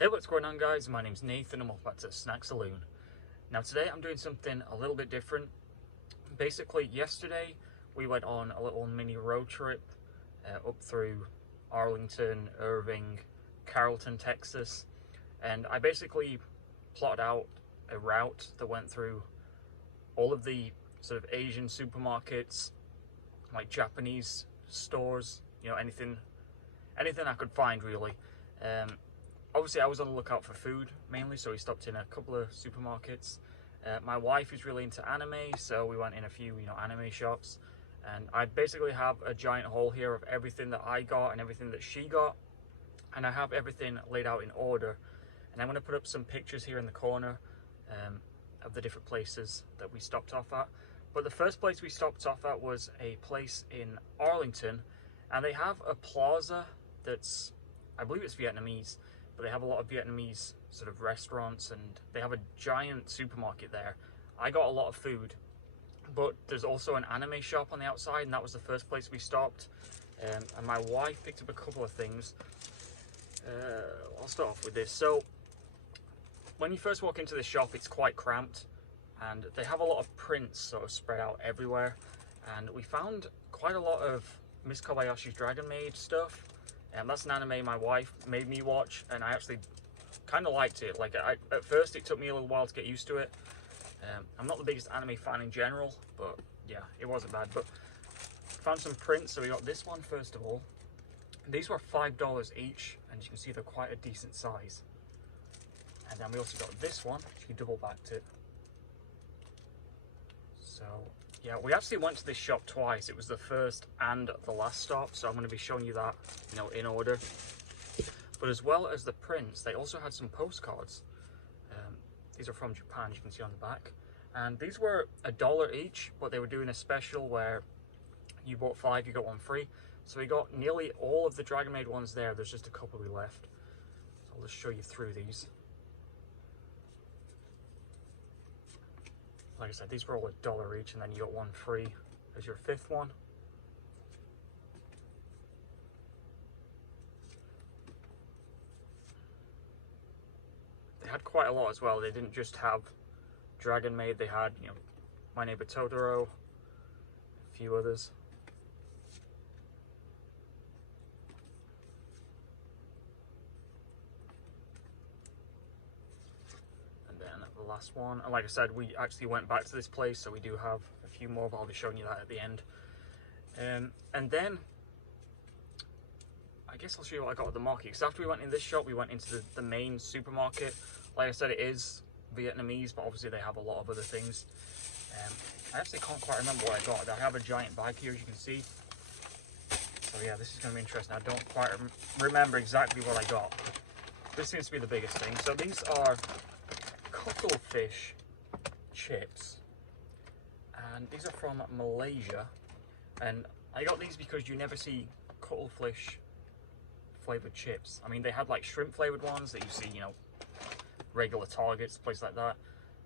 Hey, what's going on, guys? My name's Nathan and welcome back to Snack Saloon. Now today I'm doing something a little bit different. Basically, yesterday we went on a little mini road trip up through Arlington, Irving, Carrollton, Texas, and I basically plotted out a route that went through all of the sort of Asian supermarkets, like Japanese stores, you know, anything I could find really. Obviously, I was on the lookout for food mainly, so we stopped in a couple of supermarkets. My wife is really into anime, so we went in a few, anime shops. And I basically have a giant haul here of everything that I got and everything that she got. And I have everything laid out in order. And I'm going to put up some pictures here in the corner of the different places that we stopped off at. But the first place we stopped off at was a place in Arlington. And they have a plaza that's, I believe it's Vietnamese, but they have a lot of Vietnamese sort of restaurants, and they have a giant supermarket there. I got a lot of food, but there's also an anime shop on the outside, and that was the first place we stopped. And my wife picked up a couple of things. I'll start off with this. So when you first walk into this shop, it's quite cramped, and they have a lot of prints sort of spread out everywhere. And we found quite a lot of Miss Kobayashi's Dragon Maid stuff. And that's an anime my wife made me watch, and I actually kind of liked it. Like, at first it took me a little while to get used to it. I'm not the biggest anime fan in general, but yeah, it wasn't bad. But found some prints, so we got this one first of all. These were $5 each, and you can see they're quite a decent size. And then we also got this one, she double backed it. So yeah, we actually went to this shop twice. It was the first and the last stop, so I'm going to be showing you that, in order. But as well as the prints, they also had some postcards. These are from Japan, you can see on the back. And these were $1 each, but they were doing a special where you bought 5, you got 1 free. So we got nearly all of the Dragon Maid ones there. There's just a couple we left. So I'll just show you through these. Like I said, these were all $1 each, and then you got 1 free as your 5th one. They had quite a lot as well. They didn't just have Dragon Maid, they had, My Neighbor Totoro, a few others. And then the last one, and like I said, we actually went back to this place, so we do have a few more, but I'll be showing you that at the end. And then I guess I'll show you what I got at the market, because after we went in this shop, we went into the main supermarket. Like I said, it is Vietnamese, but obviously they have a lot of other things. I actually can't quite remember what I got. I have a giant bag here, as you can see. So yeah, this is going to be interesting. I don't quite remember exactly what I got. This seems to be the biggest thing. So these are Cuttlefish Chips, and these are from Malaysia. And I got these because you never see cuttlefish flavored chips. I mean, they had like shrimp flavored ones that you see, regular Targets, places like that.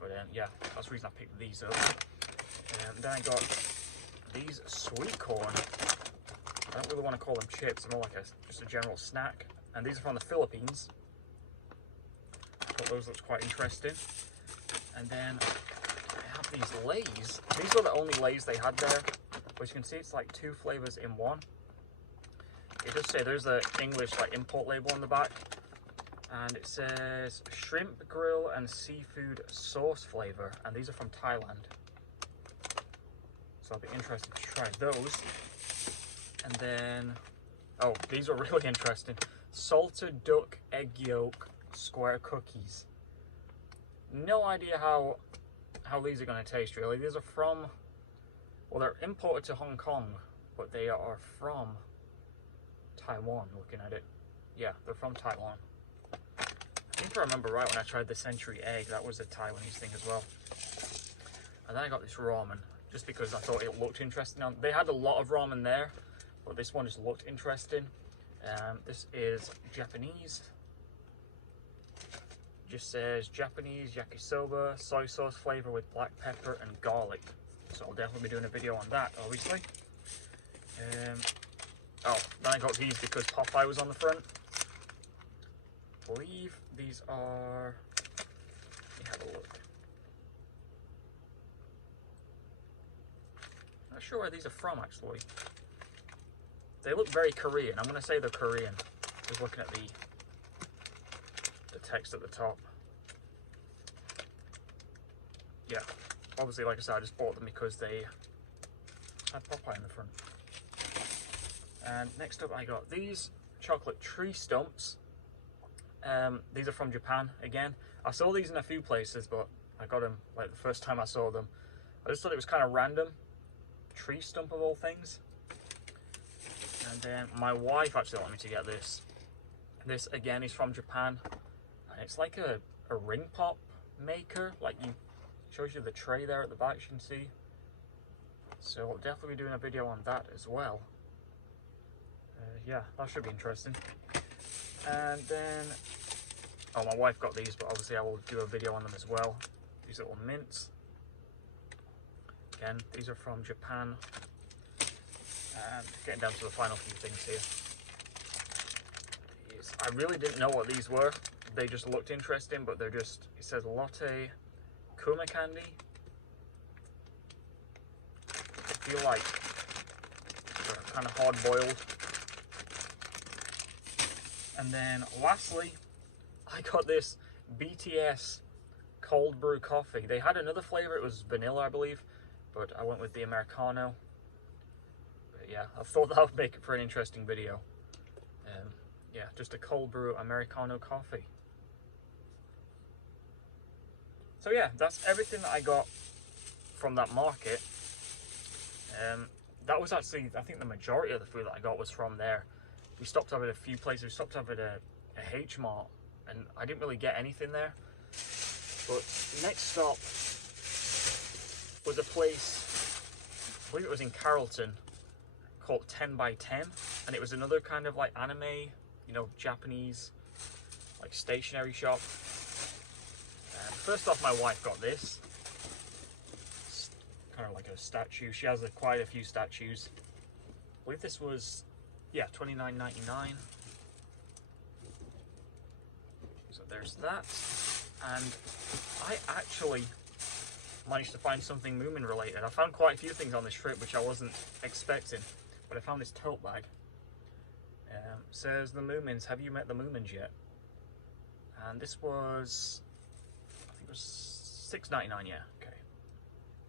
But yeah, that's the reason I picked these up. And then I got these sweet corn. I don't really want to call them chips, they're more like just a general snack. And these are from the Philippines. I thought those looked quite interesting. And then I have these Lays. These were the only Lays they had there. But as you can see, it's like 2 flavors in one. It does say there's the English import label on the back, and it says shrimp grill and seafood sauce flavor, and these are from Thailand. So I'll be interested to try those. And then, oh, these are really interesting. Salted duck egg yolk square cookies. No idea how these are going to taste really. These are from, well, they're imported to Hong Kong, but they are from Taiwan, looking at it. Yeah, they're from Taiwan. I think I remember right when I tried the century egg, that was a Taiwanese thing as well. And then I got this ramen, just because I thought it looked interesting. Now, they had a lot of ramen there, but this one just looked interesting. This is Japanese. Just says Japanese yakisoba, soy sauce flavor with black pepper and garlic. So I'll definitely be doing a video on that, obviously. Oh, then I got these because Popeye was on the front. believe these are, let me have a look. Not sure where these are from actually. They look very Korean. I'm going to say they're Korean. Just looking at the text at the top. Yeah, obviously, like I said, I just bought them because they had Popeye in the front. And next up, I got these chocolate tree stumps. These are from Japan again. I saw these in a few places, but I got them like the first time I saw them. I just thought it was kind of random. Tree stump of all things. And then my wife actually wanted me to get this. This again is from Japan, and it's like a ring pop maker. Like, you shows you the tray there at the back, you can see. So I'll definitely be doing a video on that as well. Yeah, that should be interesting. And then, oh, my wife got these, but obviously I will do a video on them as well. These little mints. Again, these are from Japan. And getting down to the final few things here. I really didn't know what these were. They just looked interesting, but they're just, it says latte kuma candy. I feel like they're kind of hard boiled. And then lastly, I got this BTS cold brew coffee. They had another flavor, it was vanilla, I believe, but I went with the Americano. But yeah, I thought that would make it for an interesting video. Yeah, just a cold brew Americano coffee. So yeah, that's everything that I got from that market. That was actually, I think the majority of the food that I got was from there. We stopped up at a few places. We stopped up at a H-Mart, and I didn't really get anything there. But next stop was a place, I believe it was in Carrollton, called 10 by 10, and it was another kind of like anime, you know, Japanese like stationery shop. First off, my wife got this. It's kind of like a statue. She has quite a few statues. I believe this was, yeah, $29.99. So there's that. And I actually managed to find something Moomin related. I found quite a few things on this trip which I wasn't expecting, but I found this tote bag. Says the Moomins, have you met the Moomins yet? And this was, I think it was $6.99, yeah, okay.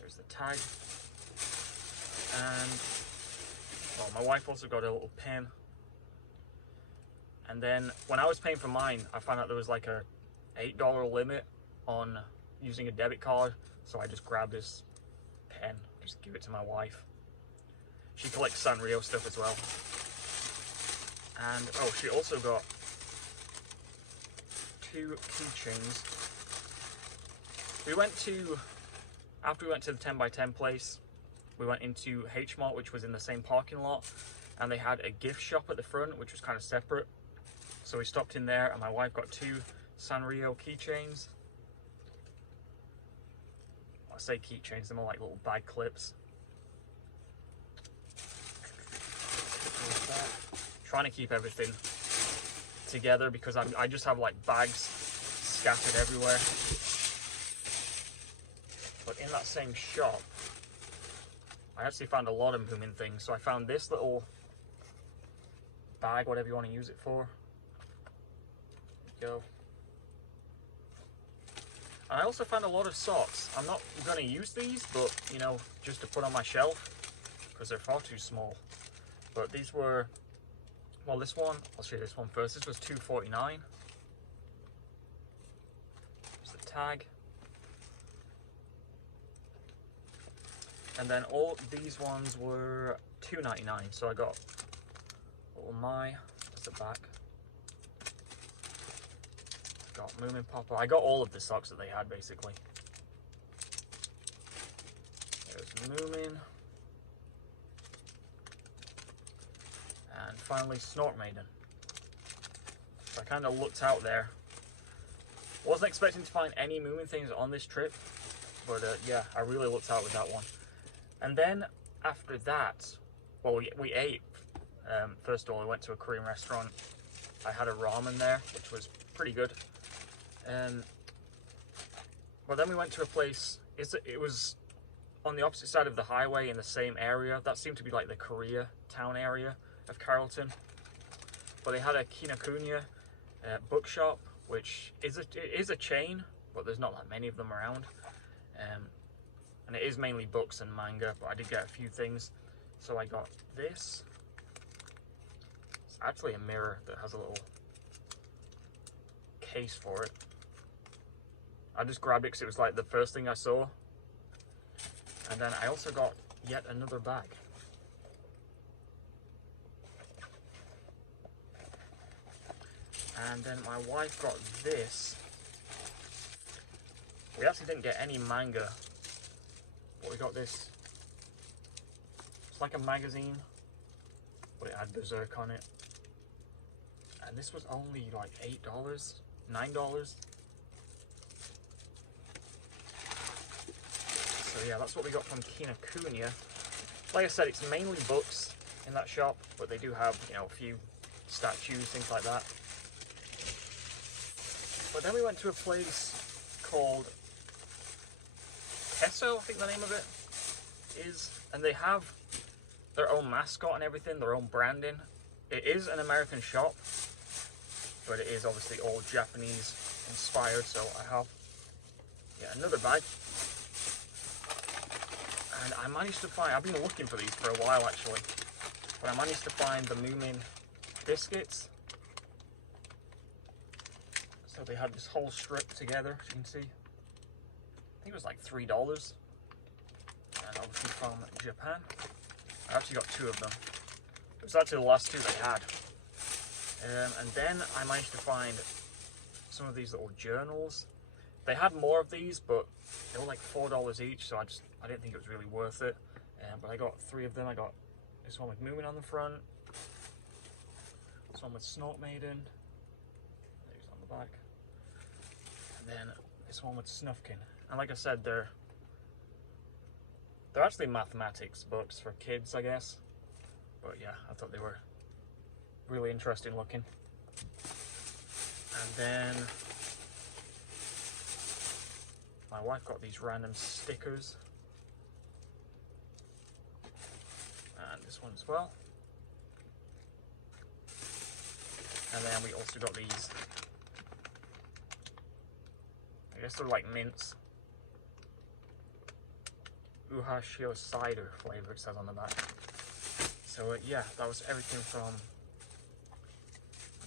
There's the tag. And, well, my wife also got a little pin. And then when I was paying for mine, I found out there was like a $8 limit on using a debit card. So I just grabbed this pen, just give it to my wife. She collects Sanrio stuff as well. And, oh, she also got 2 keychains. We went to, after we went to the 10 by 10 place, we went into H-Mart, which was in the same parking lot, and they had a gift shop at the front, which was kind of separate. So we stopped in there, and my wife got 2 Sanrio keychains. I say keychains, they're more like little bag clips. Trying to keep everything together because I just have like bags scattered everywhere. But in that same shop, I actually found a lot of Moomin things. So I found this little bag, whatever you want to use it for. There you go. And I also found a lot of socks. I'm not going to use these, but, you know, just to put on my shelf because they're far too small. But these were, well, this one, I'll show you this one first. This was $2.49. There's the tag. And then all these ones were $2.99. So I got little that's the back. Got Moomin Papa. I got all of the socks that they had basically. There's Moomin. And finally Snort Maiden. So I kind of looked out there. Wasn't expecting to find any Moomin things on this trip, but yeah, I really looked out with that one. And then after that, well, we ate. First of all, I went to a Korean restaurant. I had a ramen there, which was pretty good. But then we went to a place, it was on the opposite side of the highway in the same area. That seemed to be like the Korea town area of Carrollton. But they had a Kinokuniya bookshop, which is a chain, but there's not that many of them around. And it is mainly books and manga, but I did get a few things. So I got this. It's actually a mirror that has a little case for it. I just grabbed it because it was like the first thing I saw. And then I also got yet another bag. And then my wife got this. We actually didn't get any manga, but we got this. It's like a magazine, but it had Berserk on it. And this was only like $8, $9. So yeah, that's what we got from Kinokuniya. Like I said, it's mainly books in that shop, but they do have, you know, a few statues, things like that. But then we went to a place called Kesso, I think the name of it is, and they have their own mascot and everything, their own branding. It is an American shop, but it is obviously all Japanese inspired, so I have another bag. And I managed to find, I've been looking for these for a while actually, but I managed to find the Looming Biscuits. So they had this whole strip together, as you can see. I think it was like $3. And obviously from Japan. I actually got 2 of them. It was actually the last 2 they had. And then I managed to find some of these little journals. They had more of these, but they were like $4 each, so I didn't think it was really worth it. But I got 3 of them. I got this one with Moomin on the front, this one with Snort Maiden, there's on the back, and then this one with Snufkin. And like I said, they're actually mathematics books for kids, I guess. But yeah, I thought they were really interesting looking. And then my wife got these random stickers. And this one as well. And then we also got these, I guess they're like mints. Uhashio cider flavor, it says on the back. So yeah, that was everything from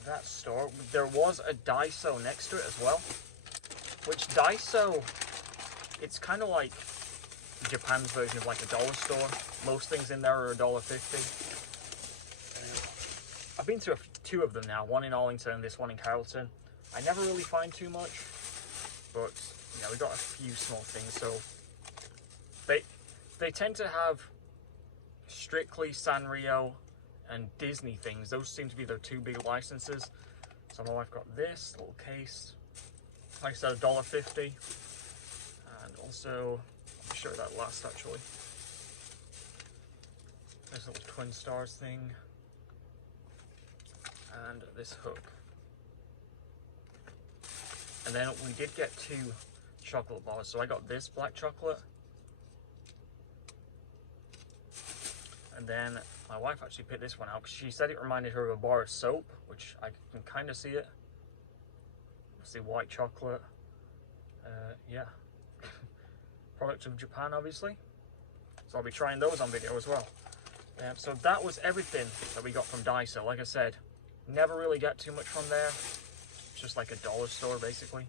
that store. There was a Daiso next to it as well, which Daiso, it's kind of like Japan's version of like a dollar store. Most things in there are $1.50. I've been to 2 of them now, one in Arlington and this one in Carrollton. I never really find too much, but yeah, we got a few small things. So they tend to have strictly Sanrio and Disney things. Those seem to be their 2 big licenses. So my wife got this little case, like I said, $1.50. And also, I'll show you that last actually. This little Twin Stars thing. And this hook. And then we did get 2 chocolate bars. So I got this black chocolate. And then my wife actually picked this one out because she said it reminded her of a bar of soap, which I can kind of see it. See, white chocolate. Yeah. Product of Japan, obviously. So I'll be trying those on video as well. So that was everything that we got from Daiso. Like I said, never really get too much from there. It's just like a dollar store, basically.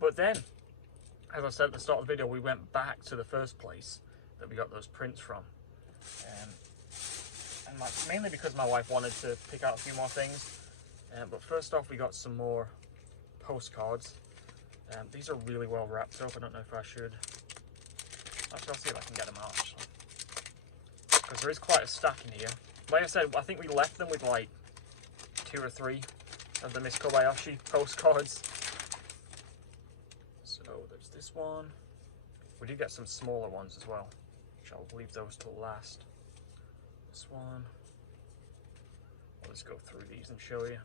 But then, as I said at the start of the video, we went back to the first place that we got those prints from. And mainly because my wife wanted to pick out a few more things. But first off, we got some more postcards. These are really well wrapped up. I don't know if I should. Actually, I'll see if I can get them out, actually. Because there is quite a stack in here. Like I said, I think we left them with like 2 or 3 of the Miss Kobayashi postcards. So there's this one. We did get some smaller ones as well, which I'll leave those till last. This one. I'll just go through these and show you.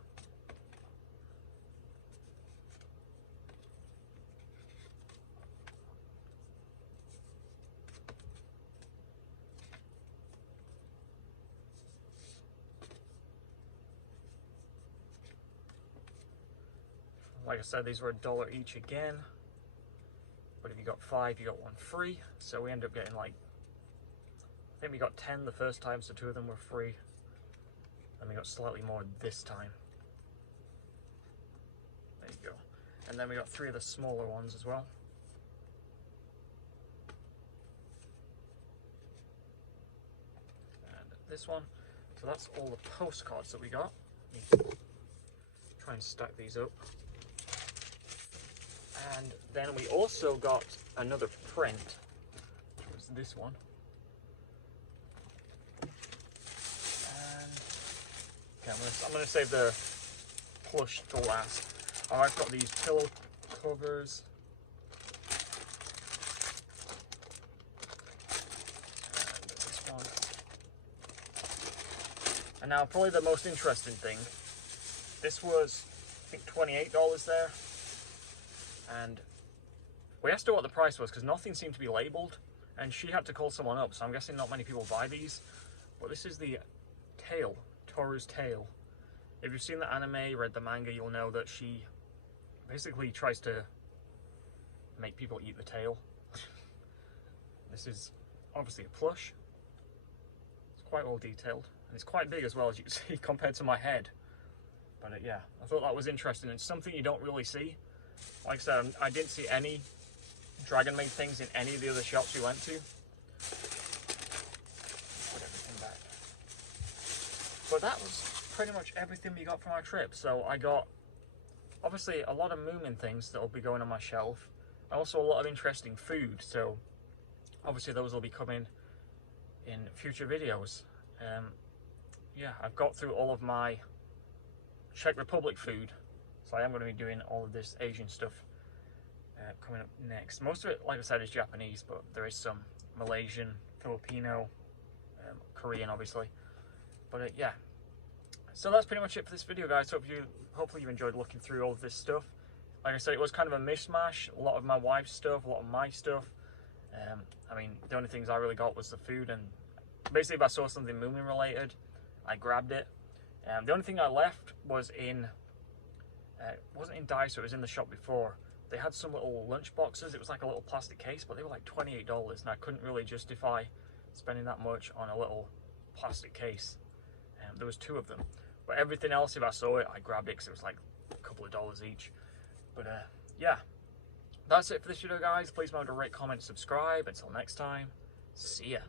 Like I said, these were $1 each again. But if you got 5, you got 1 free. So we ended up getting like, I think we got 10 the first time, so 2 of them were free. And we got slightly more this time. There you go. And then we got 3 of the smaller ones as well. And this one. So that's all the postcards that we got. Try and stack these up. And then we also got another print, which was this one. And okay, I'm gonna save the plush to last. Oh, I've got these pillow covers. And this one. And now probably the most interesting thing. This was, I think, $28 there. And we asked her what the price was because nothing seemed to be labeled, and she had to call someone up, so I'm guessing not many people buy these. But this is the tail, Toru's tail. If you've seen the anime, read the manga, you'll know that she basically tries to make people eat the tail. This is obviously a plush. It's quite well detailed, and it's quite big as well, as you can see, compared to my head. But yeah, I thought that was interesting. It's something you don't really see. Like I said, I didn't see any dragon made things in any of the other shops we went to. Put everything back. But that was pretty much everything we got from our trip. So I got, obviously, a lot of Moomin things that will be going on my shelf. And also a lot of interesting food. So obviously those will be coming in future videos. Yeah, I've got through all of my Czech Republic food. So I am going to be doing all of this Asian stuff coming up next. Most of it, like I said, is Japanese, but there is some Malaysian, Filipino, Korean, obviously. But yeah, so that's pretty much it for this video, guys. Hopefully you enjoyed looking through all of this stuff. Like I said, it was kind of a mishmash. A lot of my wife's stuff, a lot of my stuff. I mean, the only things I really got was the food, and basically if I saw something Moomin related, I grabbed it. The only thing I left was in, it wasn't in Daiso, it was in the shop before. They had some little lunch boxes. It was like a little plastic case, but they were like $28, and I couldn't really justify spending that much on a little plastic case. There was 2 of them. But everything else, if I saw it, I grabbed it because it was like a couple of dollars each. But yeah, that's it for this video, guys. Please remember to rate, comment, subscribe. Until next time, see ya.